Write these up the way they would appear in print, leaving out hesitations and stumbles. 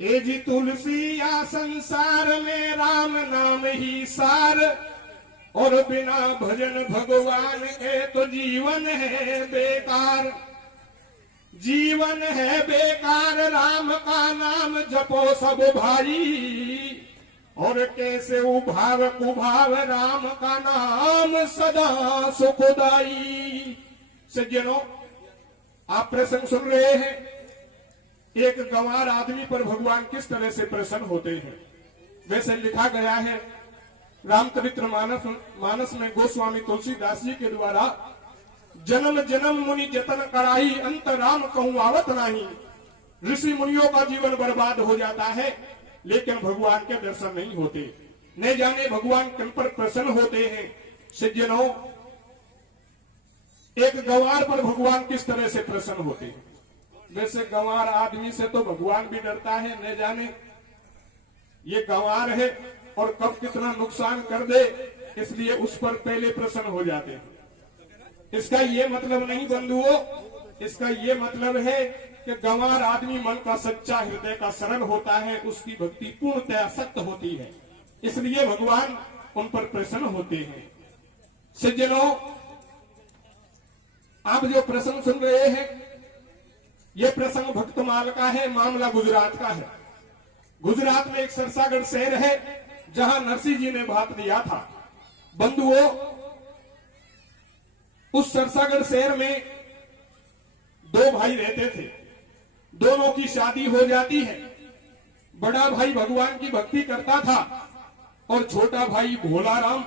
ए जी तुलसी या संसार में राम नाम ही सार, और बिना भजन भगवान के तो जीवन है बेकार। जीवन है बेकार, राम का नाम जपो सब भाई, और कैसे उभाव कुभाव राम का नाम सदा सुखदाई। सज्जनों, आप प्रसंग सुन रहे हैं। एक गंवार आदमी पर भगवान किस तरह से प्रसन्न होते हैं। वैसे लिखा गया है रामचरित्र मानस में गोस्वामी तुलसीदास जी के द्वारा, जन्म जन्म मुनि जतन कराई, अंत राम कहूं आवत नहीं। ऋषि मुनियों का जीवन बर्बाद हो जाता है, लेकिन भगवान के दर्शन नहीं होते। न जाने भगवान किन पर प्रसन्न होते हैं। सज्जनों, एक गंवार पर भगवान किस तरह से प्रसन्न होते हैं। वैसे गंवार आदमी से तो भगवान भी डरता है। न जाने ये गंवार है और कब कितना नुकसान कर दे, इसलिए उस पर पहले प्रसन्न हो जाते हैं। इसका ये मतलब नहीं बंधुओं, इसका ये मतलब है कि गंवार आदमी मन का सच्चा, हृदय का सरल होता है, उसकी भक्ति पूर्णतः सत्य होती है, इसलिए भगवान उन पर प्रसन्न होते हैं। सज्जनों, आप जो प्रसंग सुन रहे हैं, यह प्रसंग भक्तमाल का है। मामला गुजरात का है। गुजरात में एक सरसागढ़ शहर है, जहां नरसिंह जी ने भात लिया था। बंधुओं, उस सरसागढ़ शहर में दो भाई रहते थे। दोनों की शादी हो जाती है। बड़ा भाई भगवान की भक्ति करता था, और छोटा भाई भोलाराम,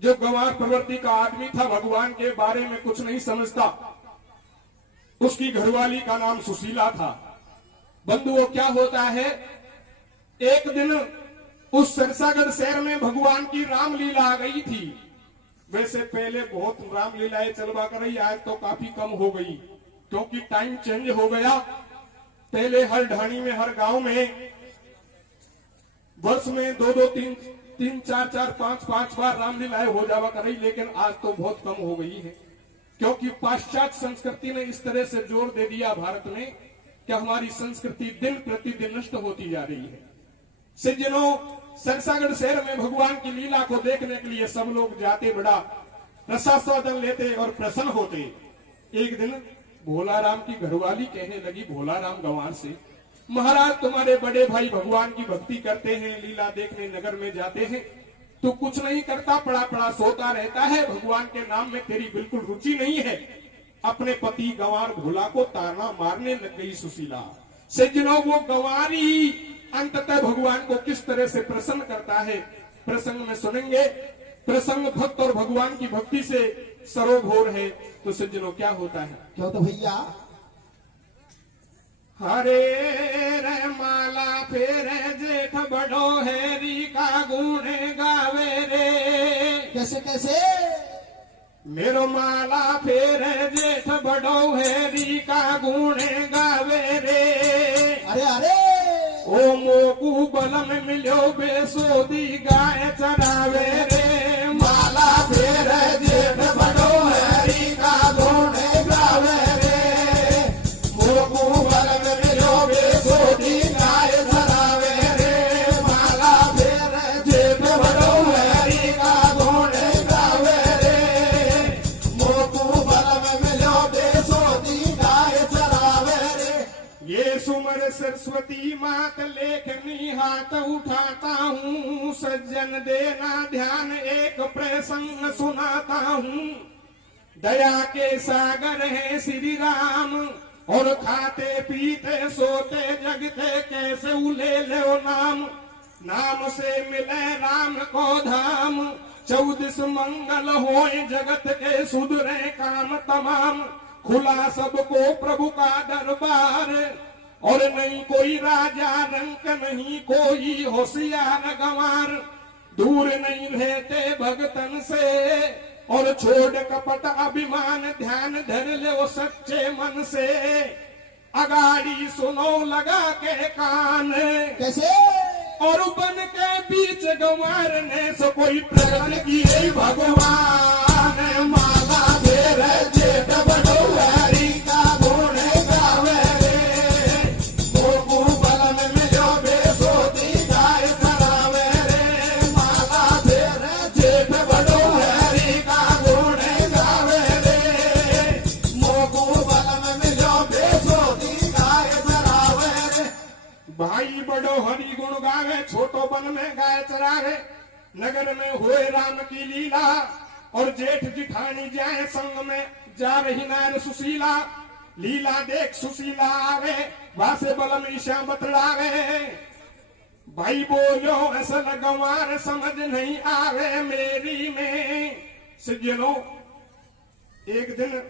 जो गंवार प्रवृत्ति का आदमी था, भगवान के बारे में कुछ नहीं समझता। उसकी घरवाली का नाम सुशीला था। बंधुओं, क्या होता है, एक दिन उस सरसागढ़ शहर में भगवान की रामलीला आ गई थी। वैसे पहले बहुत रामलीलाएं चलवा कर रही, आज तो काफी कम हो गई, क्योंकि टाइम चेंज हो गया। पहले हर ढाणी में, हर गांव में वर्ष में दो तीन चार पांच बार रामलीलाएं हो जावा कर रही, लेकिन आज तो बहुत कम हो गई है, क्योंकि पाश्चात्य संस्कृति ने इस तरह से जोर दे दिया भारत में कि हमारी संस्कृति दिन प्रतिदिन नष्ट होती जा रही है। सज्जनों, सरसागढ़ शहर में भगवान की लीला को देखने के लिए सब लोग जाते, बड़ा रसास्वादन लेते और प्रसन्न होते। एक दिन भोलाराम की घरवाली कहने लगी भोलाराम गंवार से, महाराज, तुम्हारे बड़े भाई भगवान की भक्ति करते हैं, लीला देखने नगर में जाते हैं, तू कुछ नहीं करता, पड़ा पड़ा सोता रहता है, भगवान के नाम में तेरी बिल्कुल रुचि नहीं है। अपने पति गंवार भोला को ताना मारने लग गई सुशीला। सज्जनों, वो गंवारी अंततः भगवान को किस तरह से प्रसन्न करता है, प्रसंग में सुनेंगे। प्रसंग भक्त और भगवान की भक्ति से सरोभोर है। तो सज्जनों, क्या होता है, क्या होता भैया? हरे रे माला फेरे जेठ बड़ो हैरी का गुणे गावे रे। कैसे कैसे? मेरो माला फेरे जेठ बड़ो हैरी का गुणे गावे रे। अरे अरे, ओ मोकू बलम मिलो बेसोदी गाय चरावे रे। माला फेरे जेठ बड़ो हैरी का गुणे गावे रे। मोकू बलम मिलो बेसोदी गाय चरावे रे। माला फेरे जेठ बड़ो हैरी का गुणे गावे रे। मोकू बलम मिलो बेसोदी गाय चरावे रे। ये सुमर सरस्वती मात लेखनी हाथ उठाता हूँ, सज्जन देना ध्यान एक प्रसंग सुनाता हूँ। दया के सागर है श्री राम, और खाते पीते सोते जगते कैसे उले लो नाम। नाम से मिले राम को धाम, 14 मंगल होए जगत के सुधरे काम तमाम। खुला सबको प्रभु का दरबार, और नहीं कोई राजा रंक, नहीं कोई होशियार गंवार। दूर नहीं रहते भगतन से, और छोड़ कपट अभिमान, ध्यान धर ले सच्चे मन से। अगाड़ी सुनो लगा के कान, कैसे? और बन के बीच गंवार ने सो कोई प्रकट किए भगवान। माला फेर जेठ बड़ो हैरी का गुण गावे रे। मोकू बड़ो हरि गुण गावे, छोटो वन में गाय चरावे, नगर में हुए राम की लीला, और जेठ जिठानी जाए संग में जा रही नार सुशीला, लीला देख सुशीला आवे, वासे बलम ईशा बतलावे, भाई बोलो असल गंवार समझ नहीं आवे मेरी में। सज्जनों, एक दिन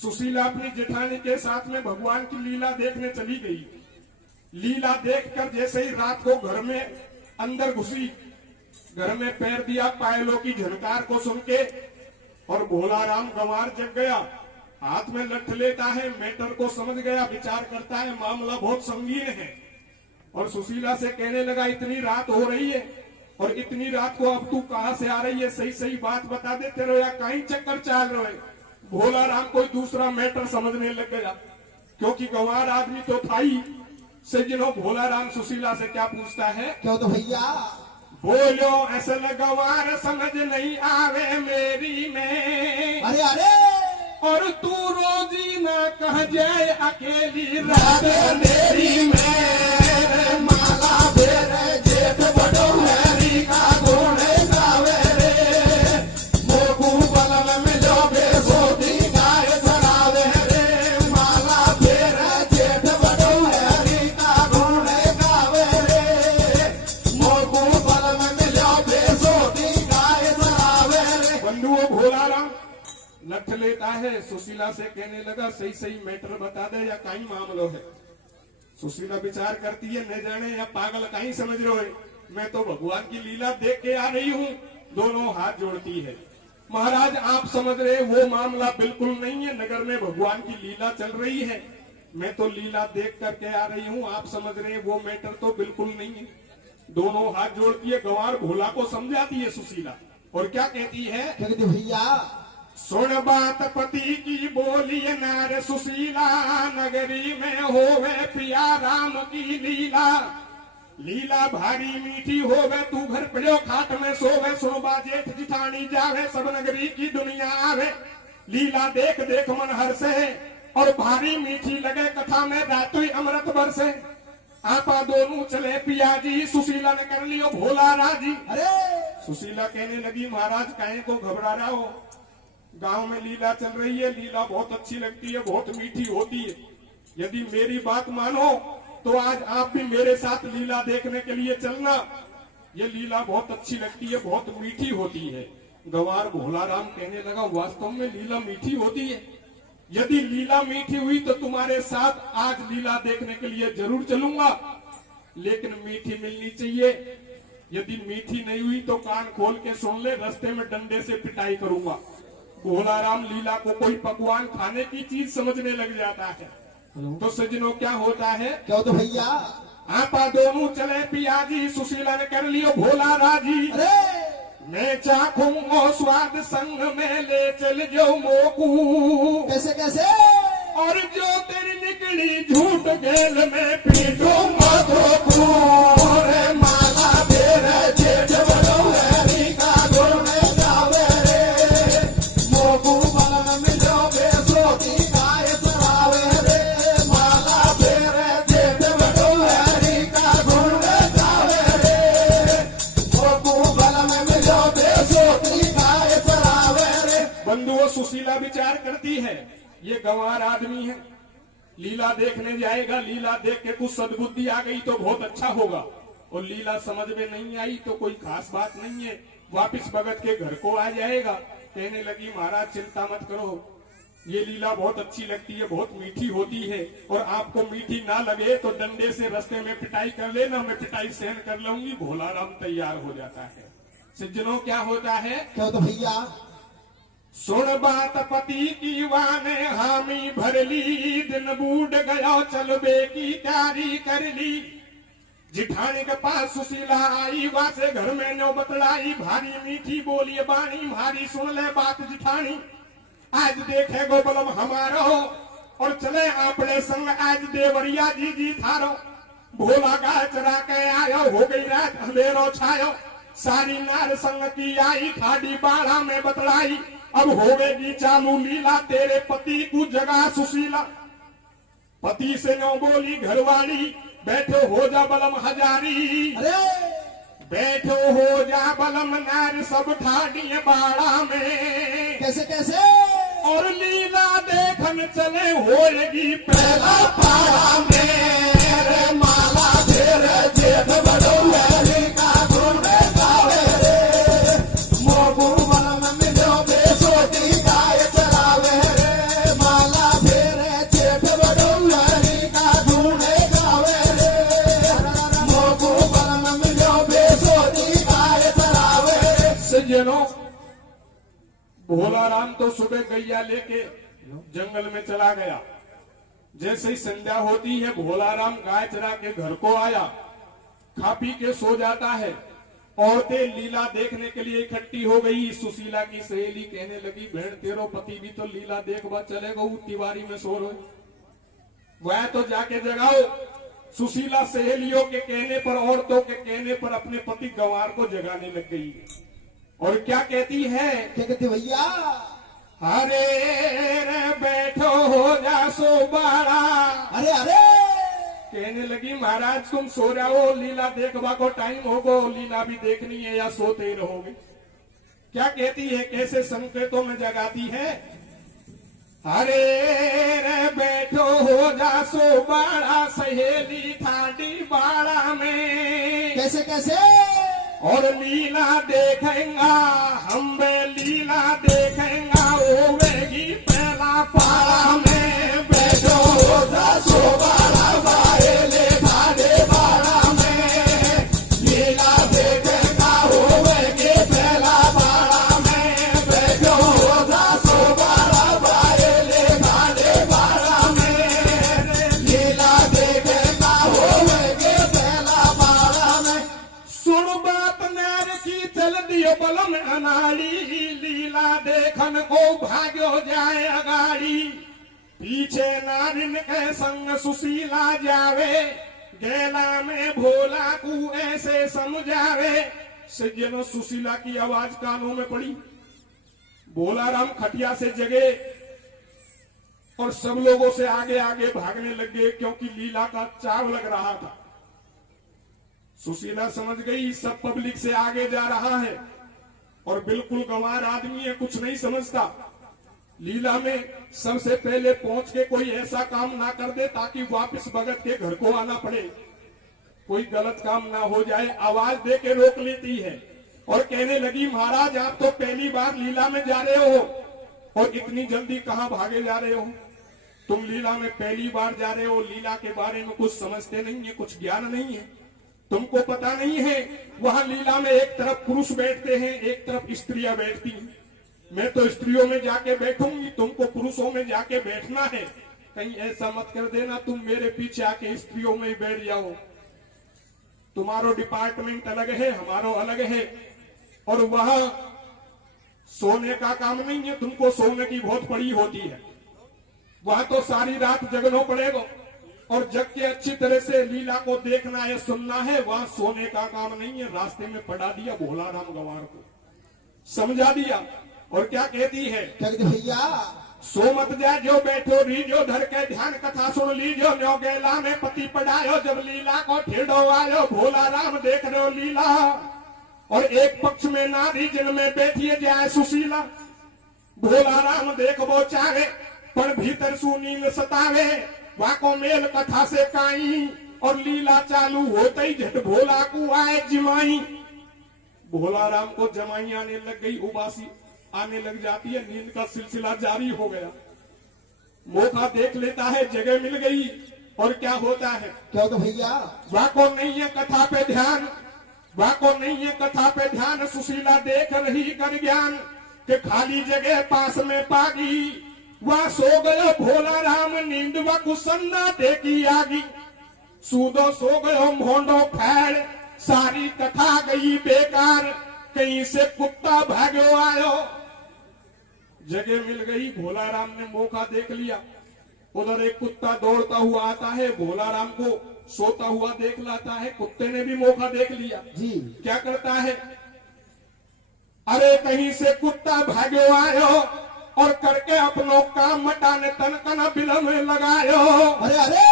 सुशीला अपनी जेठानी के साथ में भगवान की लीला देखने चली गई। लीला देखकर जैसे ही रात को घर में अंदर घुसी, घर में पैर दिया, पायलों की झनकार को सुन के, और भोला राम गंवार जग गया, हाथ में लठ लेता है, मैटर को समझ गया, विचार करता है मामला बहुत संगीन है, और सुशीला से कहने लगा इतनी रात हो रही है और इतनी रात को अब तू कहां से आ रही है, सही सही बात बता दे, तेरे या कहीं चक्कर चाल रहे। भोला राम कोई दूसरा मैटर समझने लग गया, क्योंकि गंवार आदमी तो था ही। सज्जनों, भोला राम सुशीला से क्या पूछता है, क्यों तो भैया, बोलो असल गंवार समझ नहीं आवे मेरी में, अरे अरे, और तू रोजी ना कह जाए अकेली रात अंधेरी में, माला फेरे जेठ बड़ो हैरी का घोड़े गावे रे, मोकू बलम मिलो बेसोती गाय चरावे रे, माला फेरे जेठ बड़ो हैरी का घोड़े गावे रे, मोकू बलम मिलो बेसोती गाय चरावे रे। बंधुओं, भोला राम लठ लेता है, सुशीला से कहने लगा सही सही मैटर बता दे या कहीं मामलो है। सुशीला विचार करती है, न जाने या पागल कहीं समझ रहे हो, मैं तो भगवान की लीला देख के आ रही हूँ। दोनों हाथ जोड़ती है, महाराज आप समझ रहे वो मामला बिल्कुल नहीं है, नगर में भगवान की लीला चल रही है, मैं तो लीला देख करके आ रही हूँ, आप समझ रहे वो मैटर तो बिल्कुल नहीं है। दोनों हाथ जोड़ती है, गंवार भोला को समझाती है सुशीला, और क्या कहती है, क्या कहते भैया, सुन बात पति की बोली नार सुशीला, नगरी में होवे पिया राम की लीला, लीला भारी मीठी होवे, तू घर पड़ो खाट में सोवे, सुनबा जेठ जिठानी जावे, सब नगरी की दुनिया आवे, लीला देख देख मन हर्षे, और भारी मीठी लगे कथा में रातुई अमृत बरसे, आपा दोनों चले पिया जी, सुशीला ने कर लियो भोला राजी। अरे सुशीला कहने लगी, महाराज काहे को घबरा रहा हो, गांव में लीला चल रही है, लीला बहुत अच्छी लगती है, बहुत मीठी होती है, यदि मेरी बात मानो तो आज आप भी मेरे साथ लीला देखने के लिए चलना, ये लीला बहुत अच्छी लगती है, बहुत मीठी होती है। गंवार भोला राम कहने लगा, वास्तव में लीला मीठी होती है, यदि लीला मीठी हुई तो तुम्हारे साथ आज लीला देखने के लिए जरूर चलूंगा, लेकिन मीठी मिलनी चाहिए, यदि मीठी नहीं हुई तो कान खोल के सुन ले, रास्ते में डंडे से पिटाई करूंगा। भोला राम लीला को कोई पकवान खाने की चीज समझने लग जाता है। तो सज्जनों, क्या होता है, क्यों तो भैया, आपा दोनों चले पिया जी, सुशीला ने कर लियो भोला राजी, अरे मैं चाखूंगा स्वाद संग में ले चल जो मोकू, कैसे कैसे, और जो तेरी निकली झूठ गेल में पीटूंगा धोखू, रे माला फेरे जेठ बड़ो हैरी का घोड़े गावे रे, मोकू बलम मिलो बेसोती गाय चरावे रे, माला फेरे जेठ बड़ो हैरी का घोड़े गावे रे, मोकू बलम मिलो बेसोती गाय चरावे रे। बंधुओं, सुशीला विचार करती है, ये गंवार आदमी है, लीला देखने जाएगा, लीला देख के कुछ सद्बुद्धि आ गई तो बहुत अच्छा होगा, और लीला समझ में नहीं आई तो कोई खास बात नहीं है, वापिस भगत के घर को आ जाएगा। कहने लगी, महाराज चिंता मत करो, ये लीला बहुत अच्छी लगती है, बहुत मीठी होती है, और आपको मीठी ना लगे तो डंडे से रास्ते में पिटाई कर लेना, मैं पिटाई सहन कर लूंगी। भोला राम तैयार हो जाता है। सज्जनों, क्या होता है, क्यों तो भैया, सुन बात पति की वाने हामी भर ली, दिन बूढ़ गया चलबे की तैयारी कर ली, जिठानी के पास सुशीला आई, वासे घर में नो बतलाई, भारी मीठी बोली बाणी भारी, सुन ले बात जिठानी, आज देखे गो बलम हमारो, और चले आपने संग आज देवरिया जी जी थारो, भोला गाय चरा के आयो, हो गई रात अंधेरो छायो, सारी नार संग की आई, खाड़ी बाड़ा में बतलाई, अब होवेगी चालू लीला, तेरे पति को जगा सुशीला, पति से नो बोली घरवाली, बैठो हो जा बलम हजारी, अरे बैठो हो जा बलम नार सब ठाड़ी बाड़ा में, कैसे कैसे और लीला देखन चले होएगी पहला पाड़ा में। रे माला फेर जेठ बड़ौरी का घूमे जावे रे, मोगू बलम मिलो बेसोटी गाय चरावे रे, माला फेर जेठ बड़ौरी का घूमे जावे रे, मोगू बलम मिलो बेसोटी गाय चरावे रे। सज्जनों, भोला राम तो सुबह गैया लेके जंगल में चला गया। जैसे ही संध्या होती है भोला राम गाय चरा के घर को आया, खा पी के सो जाता है। औरतें लीला देखने के लिए इकट्ठी हो गई। सुशीला की सहेली कहने लगी, बहन तेरो पति भी तो लीला देखवा चलेगा, वो तिवारी में सो रहे, वह तो जाके जगाओ। सुशीला सहेलियों के कहने पर, औरतों के कहने पर अपने पति गंवार को जगाने लग गई और क्या कहती है, क्या कहते भैया, अरे रे बैठो हो जा सो बाड़ा। अरे अरे कहने लगी, महाराज तुम सो जाओ, लीला देखवा को टाइम होगो, लीला भी देखनी है या सोते ही रहोगे। क्या कहती है, कैसे संकेतों में जगाती है, अरे रे बैठो हो जा सो बाड़ा, सहेली ठाडी बाड़ा में, कैसे कैसे और लीला देखेंगा हम बे लीला देखेंगा, ओवेगी पहला पारा में, बैठो हो जा सो बाड़ा बाहेले ठाडे बाड़ा में, लीला देखेंगा ओवेगी पहला पारा में, बैठो हो जा सो बाड़ा बाहेले ठाडे बाड़ा में, लीला देखेगा होवेगे पहला पारा में। सुन बात नार की चल दियो बलम अनाड़ी, लीला देखन को भाग्यो जाए अगाड़ी, पीछे नारिन के संग सुशीला जावे, गेला में भोला को ऐसे समझावे। सज्जनों, सुशीला की आवाज कानों में पड़ी। भोला राम खटिया से जगे और सब लोगों से आगे आगे भागने लगे, क्योंकि लीला का चाव लग रहा था। सुशीला समझ गई सब पब्लिक से आगे जा रहा है और बिल्कुल गंवार आदमी है, कुछ नहीं समझता। लीला में सबसे पहले पहुंच के कोई ऐसा काम ना कर दे ताकि वापस भगत के घर को आना पड़े, कोई गलत काम ना हो जाए। आवाज दे के रोक लेती है और कहने लगी, महाराज आप तो पहली बार लीला में जा रहे हो और इतनी जल्दी कहां भागे जा रहे हो? तुम लीला में पहली बार जा रहे हो, लीला के बारे में कुछ समझते नहीं है, कुछ ज्ञान नहीं है, तुमको पता नहीं है वहां लीला में एक तरफ पुरुष बैठते हैं, एक तरफ स्त्रियां बैठती हैं। मैं तो स्त्रियों में जाके बैठूंगी, तुमको पुरुषों में जाके बैठना है। कहीं ऐसा मत कर देना तुम मेरे पीछे आके स्त्रियों में ही बैठ जाओ। तुम्हारो डिपार्टमेंट अलग है, हमारो अलग है, और वहां सोने का काम नहीं है, तुमको सोने की बहुत पड़ी होती है। वहां तो सारी रात जगना पड़ेगा और जग के अच्छी तरह से लीला को देखना है, सुनना है। वहां सोने का काम नहीं है। रास्ते में पड़ा दिया भोला राम गंवार को, समझा दिया। और क्या कहती है, क्या कहते भैया, सो मत जा जो बैठो रीजो, धर के ध्यान कथा सुन लीजो, न्यो गेला में पति पढ़ायो, जब लीला को ठेडो आयो, भोला राम देख रहे हो लीला, और एक पक्ष में नारी जिनमें बैठिए जाए सुशीला। भोला राम देखबो चाहे पर भीतर सुनील सतावे, वाको मेल कथा से काई, और लीला चालू होते ही झट भोला को आए जिमाई। भोला राम को जमाई आने लग गई, उबासी आने लग जाती है, नींद का सिलसिला जारी हो गया। मौका देख लेता है, जगह मिल गई, और क्या होता है, क्या होता भैया, वाको नहीं है कथा पे ध्यान, वाको नहीं है कथा पे ध्यान, सुशीला देख रही कर ज्ञान के खाली जगह पास में पागी, वह सो गयो भोला राम नींद व कुसन्ना देखी आगी, सूदो सो गयो मोंडो फैड़, सारी कथा गई बेकार, कहीं से कुत्ता भागो आयो। जगह मिल गई, भोला राम ने मौका देख लिया। उधर एक कुत्ता दौड़ता हुआ आता है, भोला राम को सोता हुआ देख लाता है। कुत्ते ने भी मौका देख लिया जी, क्या करता है, अरे कहीं से कुत्ता भागो आयो, और करके अपनो काम मटाने तनकना बिलम लगायो। अरे अरे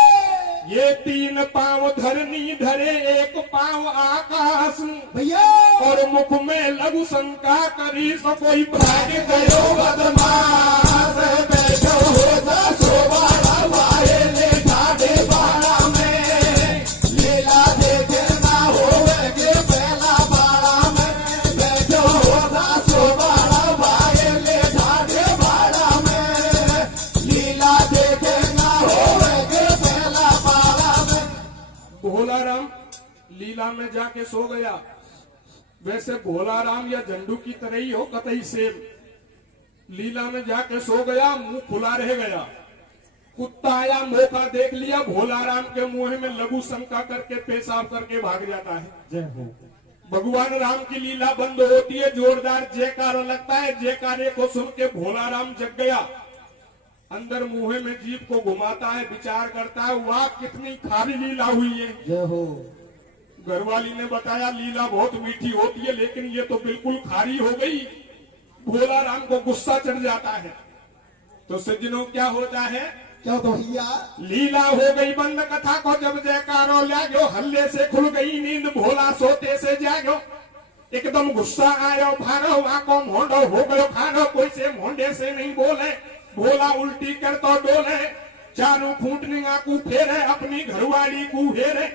ये 3 पांव धरनी धरे 1 पांव आकाश भैया और मुख में लघु शंका करी सो कोई भाग गयो बदमाश बैठो हो जा सोबाड़ा वाहे ले ठाडे बाड़ा में लीला देखे ना होवेगे पहला बाड़ा में बैठो हो जा सोबाड़ा वाहे ले ठाडे बाड़ा में लीला देखे ना होवेगे पहला बाड़ा में। भोला राम लीला में जाके सो गया। वैसे भोला राम या झंडू की तरह ही हो कतई सेम। लीला में जाके सो गया, मुंह खुला रह गया। कुत्ता आया, मौका देख लिया, भोला राम के मुंह में लघु शंका करके पेशाब करके भाग जाता है। जय हो। भगवान राम की लीला बंद होती है, जोरदार जयकारा लगता है। जयकारे को सुन के भोला राम जग गया। अंदर मुंह में जीभ को घुमाता है, विचार करता है, वाह कितनी खारी लीला हुई है। जय हो। घरवाली ने बताया लीला बहुत मीठी होती है, लेकिन ये तो बिल्कुल खारी हो गई। भोला राम को गुस्सा चढ़ जाता है। तो सज्जनों क्या होता है, क्या तो भैया लीला हो गई बंद, कथा को जब जयकारो लागो, हल्ले से खुल गई नींद, भोला सोते से जागो। एकदम गुस्सा आयो, भारो वाको मोंडो हो गयो खानो, कोई से मोंडे से नहीं बोले। भोला उल्टी कर तो डोले, चारों फूटनी आंकू फेरे, अपनी घरवाली को हेरे।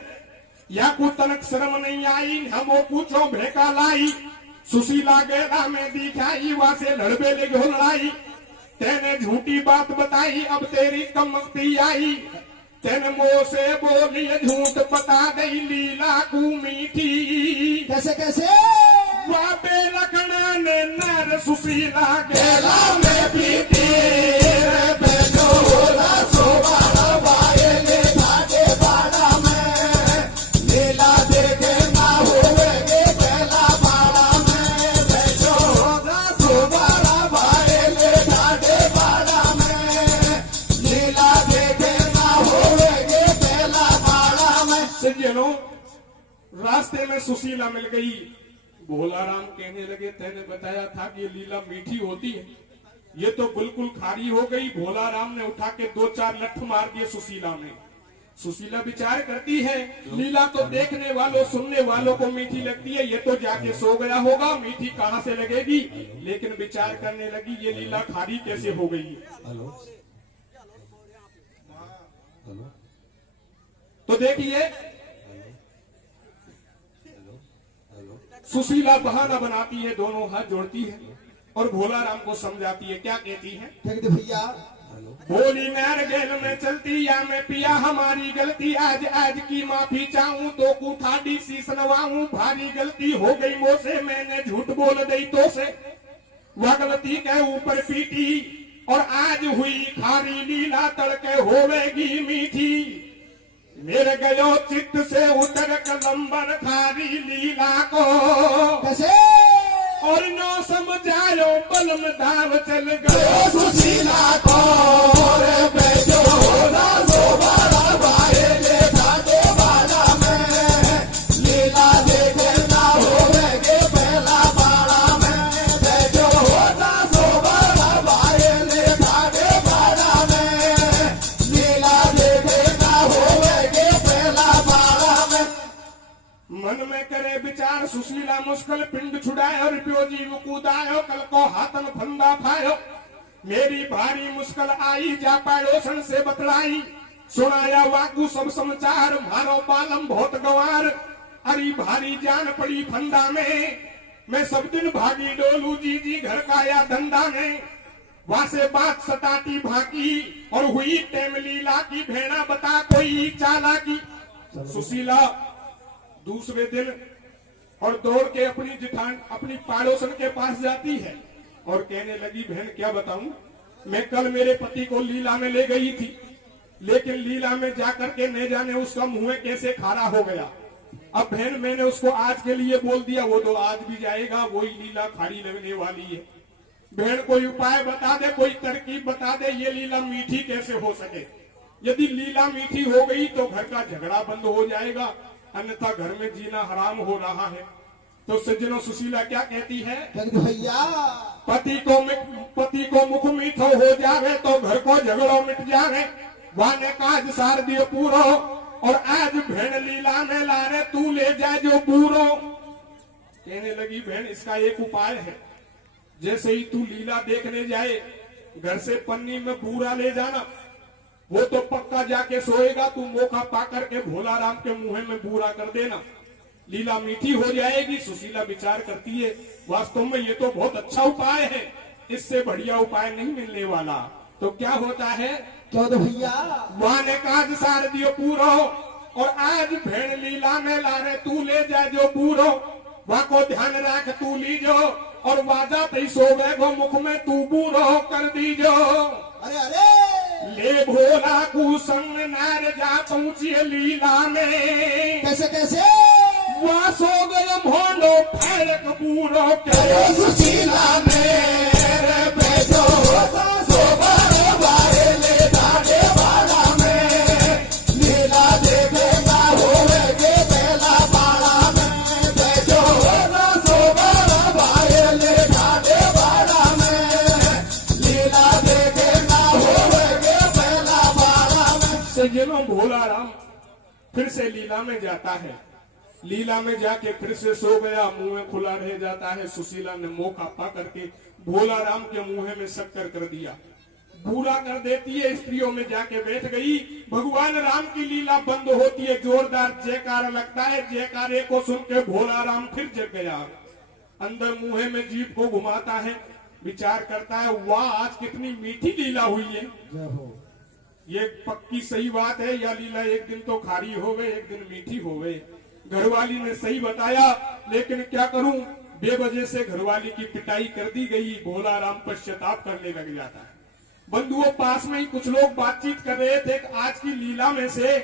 या को तनक शर्म नहीं आई, हमो पूछो भेका लाई। सुशीला गेला में दिखाई, वासे लड़बे लगे हो लड़ाई। तेने झूठी बात बताई, अब तेरी कमती आई। तेने मुंह से बोली झूठ बता गई, लीला को मीठी। कैसे कैसे बाबे लखना ने नर सुशीला गेला गेला में बीती रे बैठो होला सोबाड़ा वाहे ले ठाडे बाड़ा में लीला देखे ना होवेगे पहला बाड़ा में बैठो होला सोबाड़ा वाहे ले ठाडे बाड़ा में लीला देखे ना होवेगे पहला बाड़ा में। सज्जनों, रास्ते में सुशीला मिल गई। भोला राम कहने लगे, तेने बताया था कि ये लीला मीठी होती है, ये तो बिल्कुल खारी हो गई। भोला राम ने उठा के 2-4 लठ मार दिए सुशीला में। सुशीला विचार करती है, लीला तो देखने वालों सुनने वालों को मीठी लगती है, ये तो जाके सो गया होगा, मीठी कहां से लगेगी। लेकिन विचार करने लगी, ये लीला खारी कैसे हो गई। तो देखिए, सुशीला बहाना बनाती है, दोनों हाथ जोड़ती है और भोला राम को समझाती है। क्या कहती है, ठीक है भैया बोली नैर गेल में चलती या मैं पिया हमारी गलती, आज आज की माफी चाहूं तो कुठाडी सी सनवाऊं। भारी गलती हो गई मोसे, मैंने झूठ बोल दी तो से, वह गलती के ऊपर पीटी और आज हुई खारी लीला तड़के होवेगी मीठी। मेरे गयो चित्त से उतर कलम्बर खारी लीला को, कैसे और नो समझायो बलम दाव चल गयो सुशीला को रे बैठो होला सोबाड़ा वाहे ले ठाडे बाड़ा में लीला देखे ना होवेगे पहला बाड़ा में बैठो होला सोबाड़ा वाहे ले ठाडे बाड़ा में लीला देखे ना होवेगे पहला बाड़ा में। मन में करे विचार, सुशीला मुश्किल पिंड छुड़ायो, रुपयो जीव कूदायो, कल को हाथन फंदा फायो। मेरी भारी मुश्किल आई, जा पायो सन से बतलाई। सुनाया वाकू सब समाचार, मारो पालम बहुत गवार। अरी भारी जान पड़ी फंदा में, मैं सब दिन भागी डोलू जी घर का या धंधा में। वहां से बात सताती भागी और हुई टेम लीला की, भेड़ा बता कोई चाला की। सुशीला दूसरे दिन और दौड़ के अपनी जिठान अपनी पाड़ोसन के पास जाती है और कहने लगी, बहन क्या बताऊं, मैं कल मेरे पति को लीला में ले गई थी, लेकिन लीला में जाकर के न जाने उसका मुंह कैसे खारा हो गया। अब बहन मैंने उसको आज के लिए बोल दिया, वो तो आज भी जाएगा, वही लीला खाड़ी लगने वाली है। बहन कोई उपाय बता दे, कोई तरकीब बता दे, ये लीला मीठी कैसे हो सके। यदि लीला मीठी हो गई तो घर का झगड़ा बंद हो जाएगा, अन्यथा घर में जीना हराम हो रहा है। तो सज्जनों, सुशीला क्या कहती है, भैया पति को मुख मीठो हो जावे तो घर को झगड़ो मिट जावे। वाने काज सार दियो पूरो, और आज भेड़ लीला में ला रे तू ले जा जो बूरो। कहने लगी बहन इसका एक उपाय है, जैसे ही तू लीला देखने जाए घर से पन्नी में बूरा ले जाना, वो तो पक्का जाके सोएगा, तू मौका पा करके भोला राम के मुंह में बूरा कर देना, लीला मीठी हो जाएगी। सुशीला विचार करती है वास्तव में ये तो बहुत अच्छा उपाय है, इससे बढ़िया उपाय नहीं मिलने वाला। तो क्या होता है, क्यों तो भैया वहां ने काज सार दियो पूरो, और आज भेड़ लीला में ला रे तू ले जा जो बूरो, वहां को ध्यान रख तू लीजो, और वाजा तई सो गए गो मुख में तू बूरो कर दीजो। अरे अरे ले भोला को संग नार जा पहुंची लीला में, कैसे कैसे वहां सो गए भोंडो फैलक बूरो अरे सुशीला मेरे बैठो सोबर बारे ले जाने वाला में लीला देखेगा होवे पहला बाड़ा में बैठो सोबर बारे ले जाने वाला में लीला देखेगा होवे पहला बाड़ा में। सज्जनों भोला राम फिर से लीला में जाता है, लीला में जाके फिर से सो गया, मुंह में खुला रह जाता है। सुशीला ने मौका पा करके भोला राम के मुंह में शक्कर कर दिया, बूरा कर देती है, स्त्रियों में जाके बैठ गई। भगवान राम की लीला बंद होती है, जोरदार जयकारा लगता है, जयकारे को सुन के भोला राम फिर जग गया, अंदर मुंह में जीभ को घुमाता है, विचार करता है वाह आज कितनी मीठी लीला हुई है। जय हो। ये पक्की सही बात है, या लीला एक दिन तो खारी हो गई एक दिन मीठी हो गई। घरवाली ने सही बताया, लेकिन क्या करूं, बेवजह से घरवाली की पिटाई कर दी गई। भोला राम पश्चाताप करने लग जाता है। बंधुओं पास में ही कुछ लोग बातचीत कर रहे थे, आज की लीला में से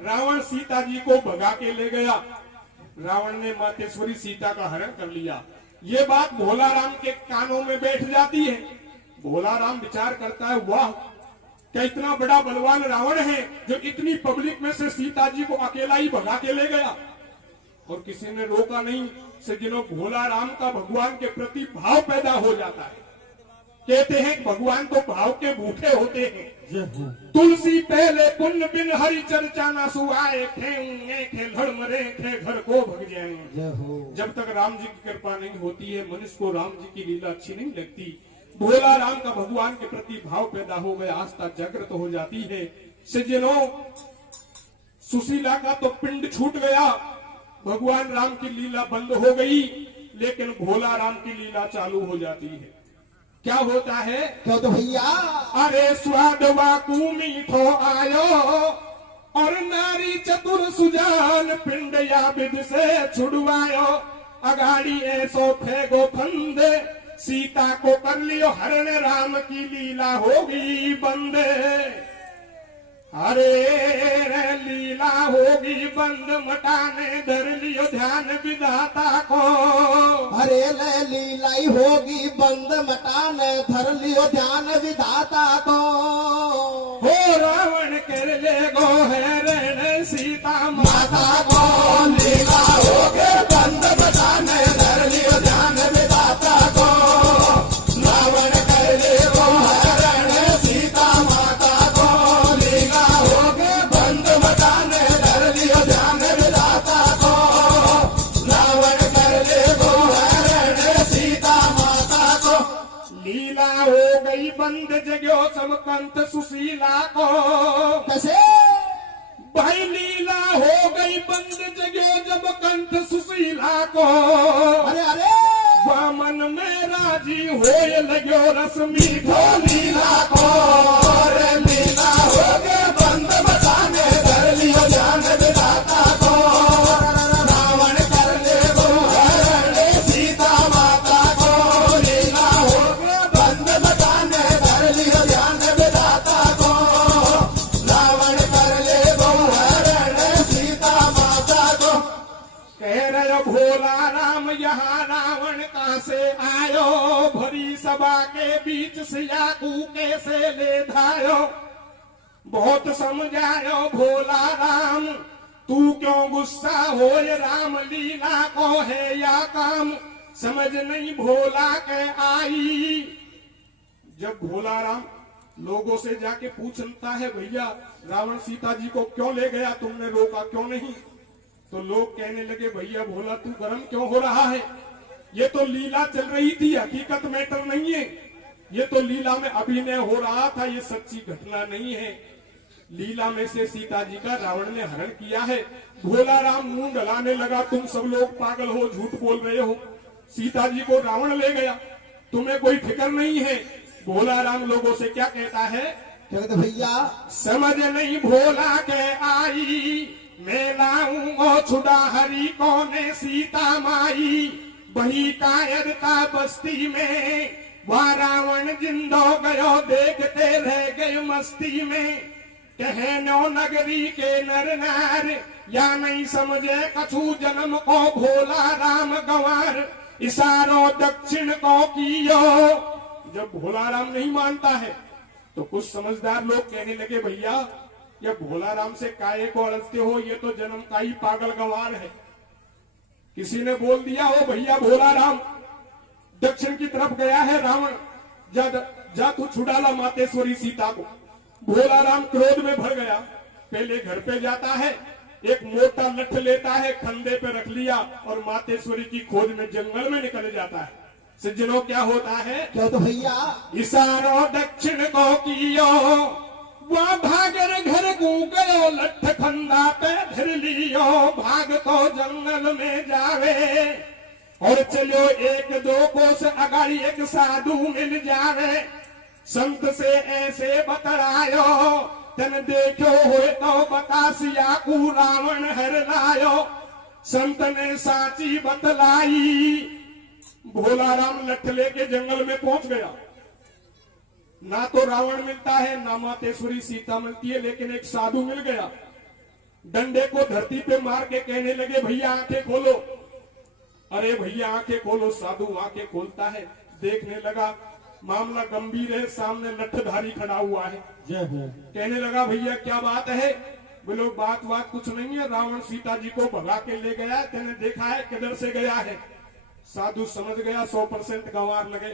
रावण सीता जी को भगा के ले गया, रावण ने मातेश्वरी सीता का हरण कर लिया। ये बात भोला राम के कानों में बैठ जाती है। भोला राम विचार करता है वाह क्या इतना बड़ा बलवान रावण है जो इतनी पब्लिक में से सीता जी को अकेला ही भगा के ले गया, और किसी ने रोका नहीं। सज्जनों भोला राम का भगवान के प्रति भाव पैदा हो जाता है। कहते हैं भगवान तो भाव के भूखे होते हैं। तुलसी पहले पुण्य बिन हरि चर्चा न सुआए, खे लड़ मरे खे घर को भग जाएंगे। जब तक राम जी की कृपा नहीं होती है मनुष्य को राम जी की लीला अच्छी नहीं लगती। भोला राम का भगवान के प्रति भाव पैदा हो गया, आस्था जागृत हो जाती है। सज्जनों सुशीला का तो पिंड छूट गया, भगवान राम की लीला बंद हो गई, लेकिन भोला राम की लीला चालू हो जाती है। क्या होता है, क्यों तो भैया अरे स्वाद वाकू मीठो आयो, और नारी चतुर सुजान पिंड या विद से छुड़वायो, अगाड़ी ऐसो फेगो फंदे, सीता को कर लियो हरण, राम की लीला होगी बंद। अरे रे लीला होगी बंद, मटाने धर लियो ध्यान विधाता को। अरे ले लीलाई होगी बंद, मटाने धर लियो ध्यान विधाता को। हो रावण कर ले गो हरण सीता माता को, लीला होगी बंद, मटाने धर लियो ध्यान विधाता को। रावण कर ले गो हरण सीता माता को, लीला होगी बंद, मटाने धर लियो ध्यान विधाता को। रावण कर ले गो हरण सीता माता को। लीला हो गई बंद, जगो सब कंत सुशीला को। कैसे भाई लीला हो गई बंद, जगो जब कंठ सुशीला को। अरे अरे वामन में राजी होए लगो रस मीठो लीला को। अरे लीला होगे बंद, मचाने धर लियो ध्यान विधाता को। रावण कर ले गो हरण सीता माता को। लीला होगे बंद, मचाने धर लियो ध्यान विधाता को। रावण कर ले गो हरण सीता माता को। कह रहे भोला राम यहाँ रावण कहाँ से आयो, भरी सभा के बीच सिया को कैसे ले धायो। बहुत समझायो भोला राम, तू क्यों गुस्सा हो, राम लीला को है या काम, समझ नहीं भोला के आई। जब भोला राम लोगों से जाके पूछता है, भैया रावण सीता जी को क्यों ले गया, तुमने रोका क्यों नहीं? तो लोग कहने लगे, भैया भोला तू गर्म क्यों हो रहा है, ये तो लीला चल रही थी, हकीकत मैटर नहीं है, ये तो लीला में अभिनय हो रहा था, ये सच्ची घटना नहीं है। लीला में से सीता जी का रावण ने हरण किया है। भोला राम मुंह डलाने लगा, तुम सब लोग पागल हो, झूठ बोल रहे हो, सीता जी को रावण ले गया, तुम्हें कोई फिक्र नहीं है। भोला राम लोगों से क्या कहता है, क्या कहते भैया, समझ नहीं भोला के आई, मैं लाऊं छुड़ा हरी कौने सीता माई, वही कायरता बस्ती में, वह रावण जिंदो गयो, देखते रह गए मस्ती में। कहनो नगरी के नर नार, या नहीं समझे कछु जन्म को, भोला राम गंवार, इशारो दक्षिण को कियो। जब भोला राम नहीं मानता है तो कुछ समझदार लोग कहने लगे, भैया ये भोला राम से काहे को अड़सते हो, ये तो जन्म का ही पागल गंवार है। किसी ने बोल दिया, हो भैया भोला राम दक्षिण की तरफ गया है रावण, जा तू छुड़ा ला मातेश्वरी सीता को। भोला राम क्रोध में भर गया, पहले घर पे जाता है, एक मोटा लठ लेता है, खंडे पे रख लिया और मातेश्वरी की खोज में जंगल में निकल जाता है। सज्जनों क्या होता है, क्या तो भैया, इशारो दक्षिण को कियो, वह भागर घर गू गयो, लठ खंडा पे धर लियो, भाग तो जंगल में जावे, और चलो एक दो कोस अगाड़ी एक साधु मिल जावे, संत से ऐसे बतलायो, तन देखो होए तो बतासिया को रावण हर लायो, संत ने साची बतलाई। भोला राम लठ लेके जंगल में पहुंच गया, ना तो रावण मिलता है ना मातेश्वरी सीता मिलती है, लेकिन एक साधु मिल गया, डंडे को धरती पे मार के कहने लगे, भैया आंखें खोलो। अरे भैया आंखें खोलो, साधु आंखें खोलता है, देखने लगा मामला गंभीर है, सामने लठधारी खड़ा हुआ है। कहने लगा, भैया क्या बात है? बोलो बात कुछ नहीं है, रावण सीता जी को भगा के ले गया, तेने देखा है किधर से गया है? साधु समझ गया 100% गंवार लगे।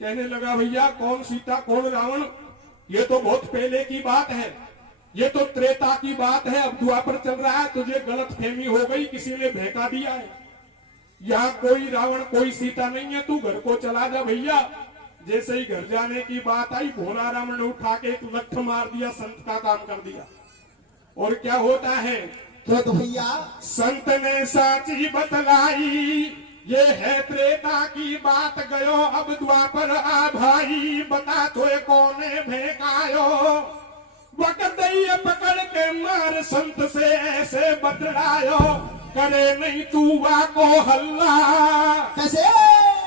कहने लगा, भैया कौन सीता कौन रावण, ये तो बहुत पहले की बात है, ये तो त्रेता की बात है, अब द्वापर चल रहा है, तुझे गलत फहमी हो गई, किसी ने बहका दिया है, यहाँ कोई रावण कोई सीता नहीं है, तू घर को चला जा। भैया जैसे ही घर जाने की बात आई, भोला राम ने उठा के एक लठ मार दिया, संत का काम कर दिया। और क्या होता है, क्या तो भैया, संत ने साची बतलाई, ये है त्रेता की बात, गयो अब द्वापर आ भाई, बता तो कौने भेकायो, वक्त पकड़ के मार, संत से ऐसे बतलायो, करे नहीं तू वाको हल्ला, कैसे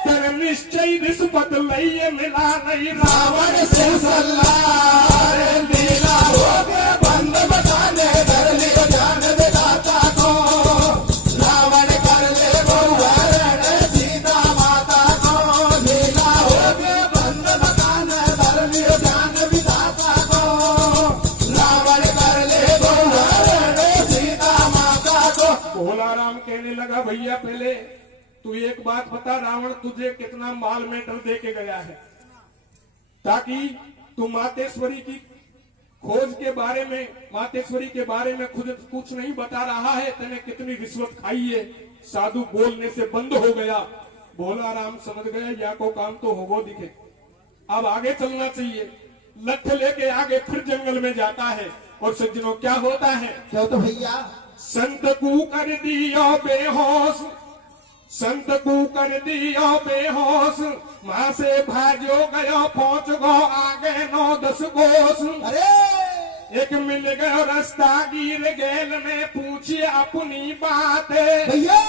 कर निश्चय रिश्वत लइए, मिला नहीं रावण से सल्ला, लीला हो गए बंद बताने, धर लियो जान विधाता को, रावण कर ले बहुवरण सीता माता को, लीला हो गए बंद बताने, धर लियो जान विधाता को, रावण कर ले बहुवरण सीता माता को। भोला राम कहने लगा, भैया पहले तू एक बात बता, रावण तुझे कितना माल मेटर दे के गया है, ताकि तू मातेश्वरी की खोज के बारे में, मातेश्वरी के बारे में खुद कुछ नहीं बता रहा है, तेने कितनी रिश्वत खाई है। साधु बोलने से बंद हो गया। भोला राम समझ गया, या को काम तो होगो दिखे, अब आगे चलना चाहिए। लठ लेके आगे फिर जंगल में जाता है, और सज्जनों क्या होता है, क्या तो भैया, संत को कर दियो बेहोश, संत को कर दियो बेहोश, वहां से भाजो गयो, पहुंच गो आगे 9-10 कोस। अरे एक मिल गयो रास्ता, गिर गेल में पूछिए अपनी बात, भैया,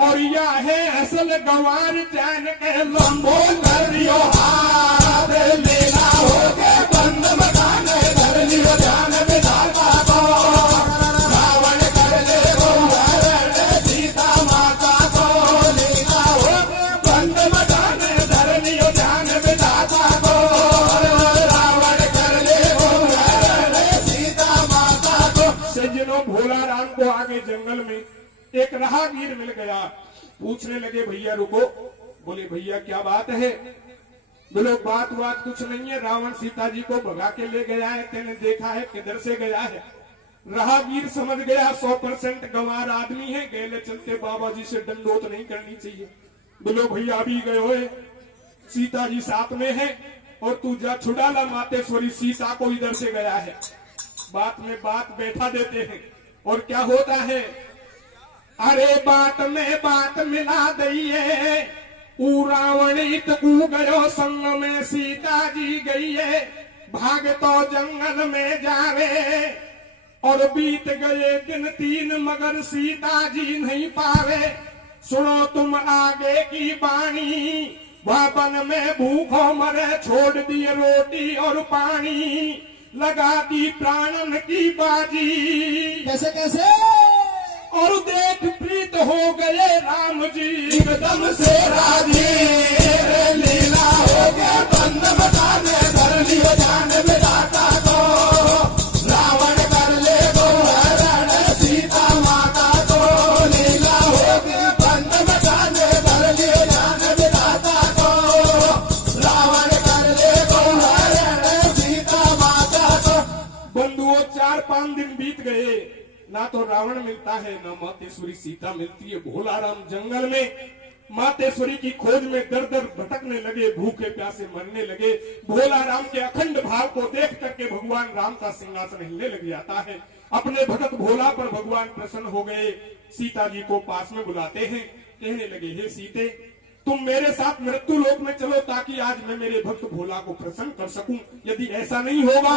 और यह है असल गंवार, जान के लंबो करियो हाथ, लीला हो के बंद मकाने, धर लियो जान विधाता को, रावण कर ले बहुवरण सीता माता को, लीला हो के बंद मकाने, धर लियो जान विधाता को, रावण कर ले बहुवरण सीता माता को। सज्जनों भोला राम को आगे जंगल में एक राहगीर मिल गया, पूछने लगे, भैया रुको। बोले, भैया क्या बात है? बोलो बात कुछ नहीं है। रावण सीता जी को भगा के ले गया है, तेने देखा है किधर से गया है। राहगीर समझ गया 100% गंवार आदमी है, गैले चलते बाबा जी से दंडोत नहीं करनी चाहिए। बोलो भैया अभी गए हो, सीता जी साथ में है और तू जा छुड़ा ला मातेश्वरी सीता को, इधर से गया है। बात में बात बैठा देते हैं और क्या होता है, अरे बात में बात मिला दइए, ऊ रावणित ऊ गयो संग में सीता जी गई है, भाग तो जंगल में जावे और बीत गए दिन 3 मगर सीता जी नहीं पावे। सुनो तुम आगे की बाणी, वह वन में भूखों मरे, छोड़ दिए रोटी और पानी, लगा दी प्राणन की बाजी। कैसे कैसे और देख प्रीत हो गए राम जी एकदम से राजी, लीला हो गया बंद बताने, कर लियो जान विधाता को, रावण कर ले गो हरण सीता माता को, लीला हो गया बंद बताने, कर लियो जान विधाता को, रावण कर ले गो हरण सीता माता को। बंधुओं 4-5 दिन बीत गए, ना तो रावण मिलता है ना मातेश्वरी सीता मिलती है। भोला राम जंगल में मातेश्वरी की खोज में दर दर भटकने लगे, भूखे प्यासे मरने लगे। भोला राम के अखंड भाव को देख करके भगवान राम का सिंहासन हिलने लग जाता है। अपने भगत भोला पर भगवान प्रसन्न हो गए, सीता जी को पास में बुलाते हैं, कहने लगे हे सीते तुम मेरे साथ मृत्यु लोक में चलो, ताकि आज मैं मेरे भक्त भोला को प्रसन्न कर सकूं। यदि ऐसा नहीं होगा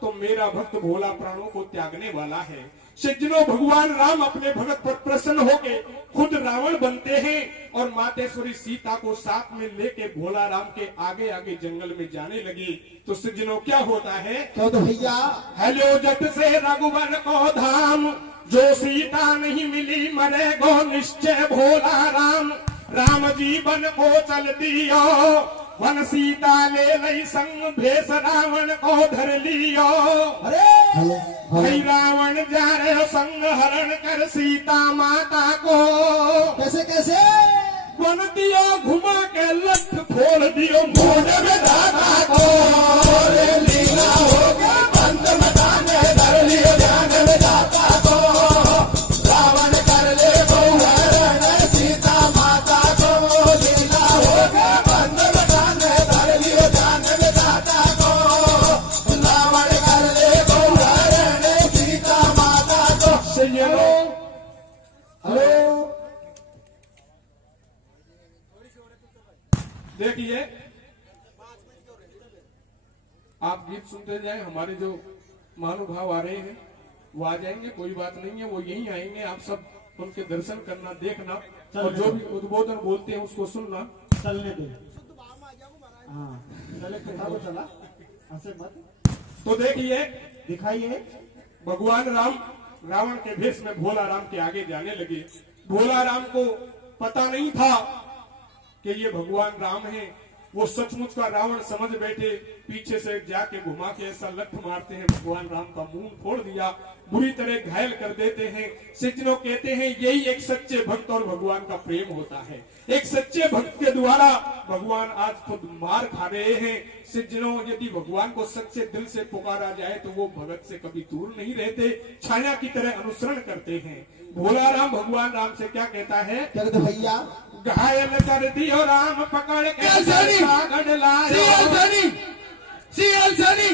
तो मेरा भक्त भोला प्राणों को त्यागने वाला है। सज्जनों भगवान राम अपने भगत पर प्रसन्न होके खुद रावण बनते हैं और मातेश्वरी सीता को साथ में लेके भोला राम के आगे आगे जंगल में जाने लगे। तो सज्जनों क्या होता है, तो भैया हेलो जट से रघुवर को धाम, जो सीता नहीं मिली मरे गो निश्चय भोला राम। राम जीवन को चल दियो, वन सीता ले लई संग, भेष रावण को धर लियो। अरे भाई रावण जा रहे संग हरण कर सीता माता को, कैसे कैसे वन दियो घुमा के लठ फोड़ दियो मोड़ में धागा को, रे लीला हो गया बंद बताने, कर लियो जान विधाता को, रावण कर ले गो हरण सीता माता को, लीला हो गया बंद बताने, कर लियो जान विधाता को, रावण कर ले गो हरण सीता माता को। हेलो हेलो देखिए आप गीत सुनते जाए, हमारे जो महानुभाव आ रहे हैं वो आ जाएंगे, कोई बात नहीं है, वो यहीं आएंगे। आप सब उनके दर्शन करना, देखना और जो भी उद्बोधन बोलते हैं उसको सुनना। चलने दे। हाँ चले वो चला ऐसे मत। तो देखिए दिखाइए भगवान राम रावण के भेष में भोला राम के आगे जाने लगे। भोला राम को पता नहीं था कि ये भगवान राम है। वो सचमुच का रावण समझ बैठे, पीछे से जाके घुमा के ऐसा लठ मारते हैं, भगवान राम का मुंह फोड़ दिया, बुरी तरह घायल कर देते हैं। सज्जनों कहते हैं यही एक सच्चे भक्त और भगवान का प्रेम होता है। एक सच्चे भक्त के द्वारा भगवान आज खुद मार खा रहे हैं। सज्जनों यदि भगवान को सच्चे दिल से पुकारा जाए तो वो भगत से कभी दूर नहीं रहते, छाया की तरह अनुसरण करते हैं। भोला राम भगवान राम से क्या कहता है, क्या कहते भैया, घायल कर दियो राम पकड़ के सागड़ लायो। CL Sani